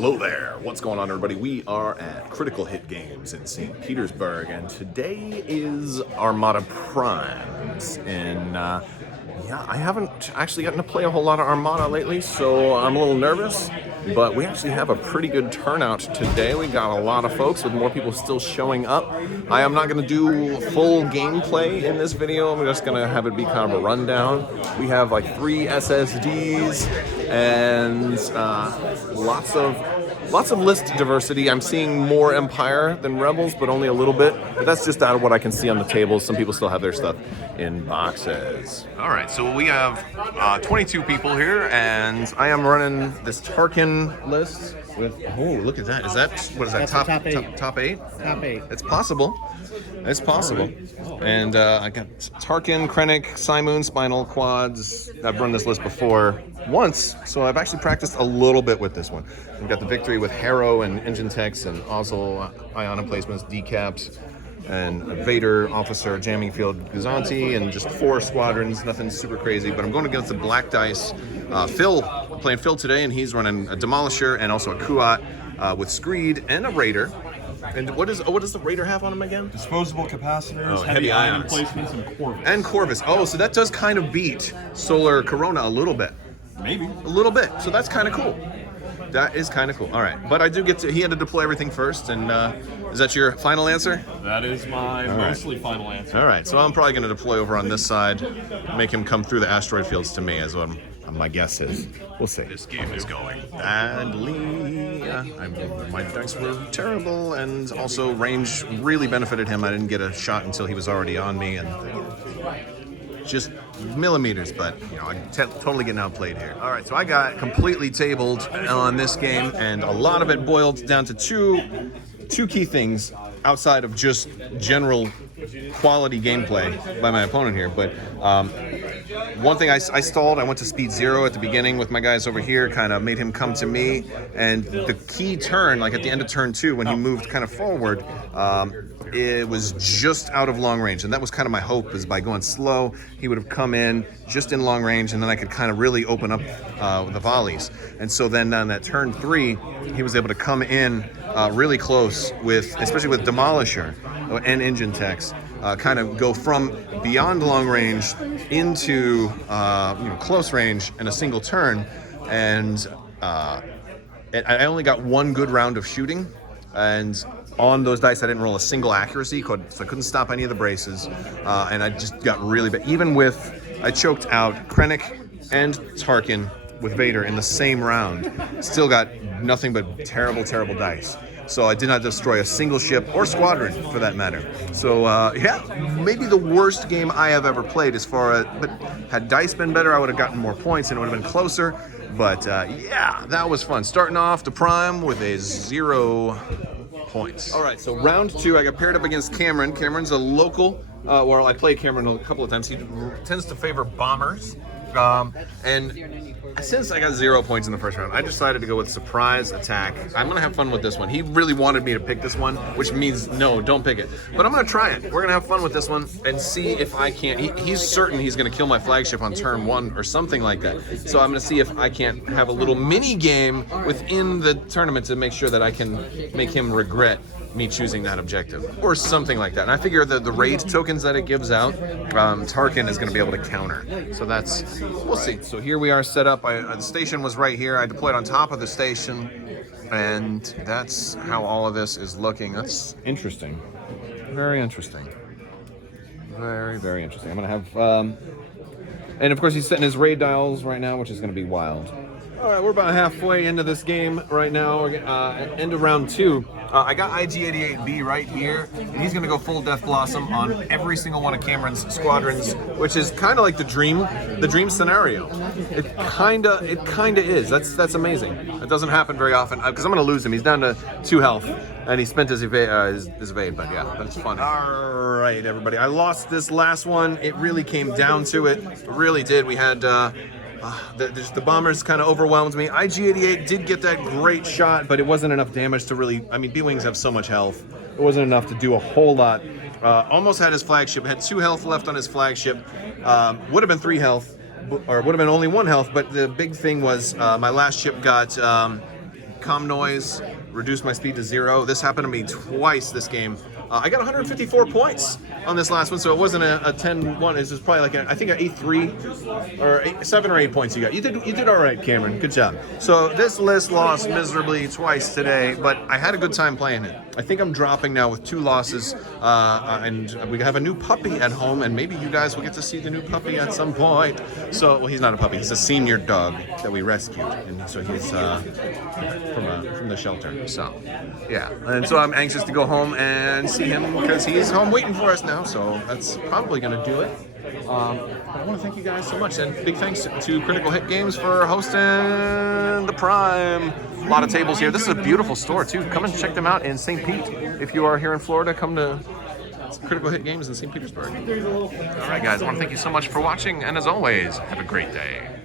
Hello there, what's going on everybody? We are at Critical Hit Games in St. Petersburg, and today is Armada Prime. And yeah, I haven't actually gotten to play a whole lot of Armada lately, so I'm a little nervous. But we actually have a pretty good turnout today. We got a lot of folks, with more people still showing up. I am not going to do full gameplay in this video. I'm just going to have it be kind of a rundown. We have like 3 SSDs and lots of list diversity. I'm seeing more Empire than Rebels, but only a little bit. But that's just out of what I can see on the tables. Some people still have their stuff in boxes. All right, so we have 22 people here, and I am running this Tarkin list with, oh, look at that. Is that, what is that, top 8? Top 8? Top 8. It's possible. It's possible. And I got Tarkin, Krennic, Simoon, Spinal, Quads. I've run this list before once, so I've actually practiced a little bit with this one. We've got the victory with Harrow and Engine Techs and also Ion emplacements, decaps, and Vader, Officer, Jamming Field, Guzanti, and just 4 squadrons, nothing super crazy. But I'm going against the Black Dice. Phil, I'm playing Phil today, and he's running a Demolisher and also a Kuat with Screed and a Raider. And what does the Raider have on him again? Disposable capacitors, heavy ion ions. emplacements, and Corvus. And Corvus. Oh, so that does kind of beat Solar Corona a little bit. Maybe. A little bit. So that's kind of cool. That is kind of cool. All right. But I do get to, he had to deploy everything first. And is that your final answer? That is my mostly final answer. All right. So I'm probably going to deploy over on this side, make him come through the asteroid fields to me, as what my guess is. We'll see. This game is going badly. My dice were terrible, and also range really benefited him. I didn't get a shot until he was already on me, and just millimeters, but you know, I'm totally getting outplayed here. All right, so I got completely tabled on this game, and a lot of it boiled down to two key things outside of just general quality gameplay by my opponent here. But one thing I stalled. I went to speed 0 at the beginning with my guys over here, kind of made him come to me, and the key turn, like at the end of turn 2 when he moved kind of forward, it was just out of long range, and that was kind of my hope, is by going slow he would have come in just in long range, and then I could kind of really open up the volleys. And so then on that turn 3 he was able to come in really close, with especially with Demolisher and Engine Techs, kind of go from beyond long range into close range in a single turn. And I only got 1 good round of shooting, and on those dice I didn't roll a single accuracy, so I couldn't stop any of the braces, and I just got really bad. Even with, I choked out Krennic and Tarkin with Vader in the same round, still got nothing but terrible dice. So I did not destroy a single ship or squadron, for that matter. So yeah, maybe the worst game I have ever played as far as, but had dice been better, I would have gotten more points and it would have been closer. But yeah, that was fun. Starting off the Prime with a 0 points. All right, so round 2, I got paired up against Cameron. Cameron's a local, well, I played Cameron a couple of times. He tends to favor bombers. And since I got 0 points in the first round, I decided to go with surprise attack. I'm gonna have fun with this one. He really wanted me to pick this one, which means no, don't pick it. But I'm gonna try it. We're gonna have fun with this one and see if I can't. He's certain he's gonna kill my flagship on turn 1 or something like that. So I'm gonna see if I can't have a little mini game within the tournament to make sure that I can make him regret me choosing that objective or something like that. And I figure the raid tokens that it gives out, Tarkin is going to be able to counter. So that's, we'll see. So here we are set up. The station was right here. I deployed on top of the station, and that's how all of this is looking. That's interesting. Very interesting. Very interesting. I'm going to have, and of course he's setting his raid dials right now, which is going to be wild. All right, we're about halfway into this game right now. End of round 2. I got IG-88B right here, and he's going to go full Death Blossom on every single one of Cameron's squadrons, which is kind of like the dream scenario. It kind of is. That's amazing. It doesn't happen very often, because I'm going to lose him. He's down to 2 health, and he spent his evade, but yeah, that's fun. All right, everybody. I lost this last one. It really came down to it. It really did. We had... the bombers kind of overwhelmed me. IG-88 did get that great shot, but it wasn't enough damage to really, I mean, B-Wings have so much health. It wasn't enough to do a whole lot. Almost had his flagship, had 2 health left on his flagship. Would have been 3 health, or would have been only 1 health, but the big thing was my last ship got calm noise, reduced my speed to 0. This happened to me twice this game. I got 154 points on this last one, so it wasn't a 10-1. It was probably like I think an 8-3 or 7 or 8 points you got. You did all right, Cameron. Good job. So this list lost miserably twice today, but I had a good time playing it. I think I'm dropping now with 2 losses, and we have a new puppy at home, and maybe you guys will get to see the new puppy at some point. So, well, he's not a puppy. He's a senior dog that we rescued, and so he's from the shelter. So, yeah. And so I'm anxious to go home and see him because he's home waiting for us now. So that's probably going to do it. But I want to thank you guys so much, and big thanks to Critical Hit Games for hosting the Prime. A lot of tables here. This is a beautiful store too. Come and check them out in St. Pete. If you are here in Florida, come to Critical Hit Games in St. Petersburg. All right, guys. I want to thank you so much for watching, and as always, have a great day.